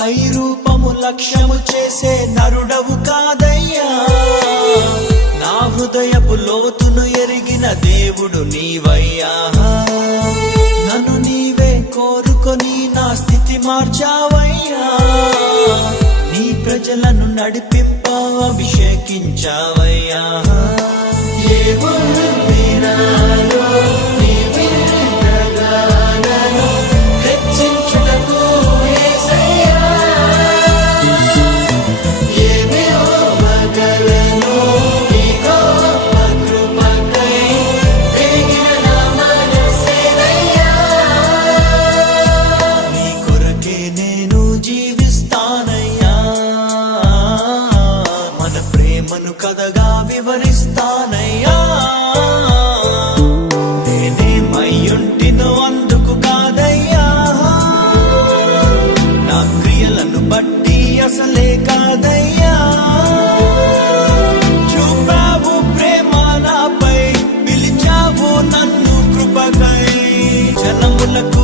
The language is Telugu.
పై రూపము లక్ష్యము చేసే నరుడవు కాదయ్యా, నా హృదయపు లోతును ఎరిగిన దేవుడు నీవయ్యా. నన్ను నీవే కోరుకొని నా స్థితి మార్చావయ్యా, నీ ప్రజలను నడిపింప అభిషేకించావయ్యా. ఏముంది నాలో నీ విన్నగానను హెచ్చించుటకు యేసయ్యా, ఏమి ఇవ్వగలను నీ గొప్ప కృపకై పెరిగిన నా మనసేనయ్యా. నీ కొరకే నేను జీవిస్తానయ్యా, మన ప్రేమను కథగా వివరిస్తానయ్యా. నేనేమయ్యుంటినో అందుకు కాదయ్యా, నా క్రియలను బట్టి అసలే కాదయ్యా. చూపావు ప్రేమ నాపై, పిలిచావు నన్ను కృపకై, జనములకు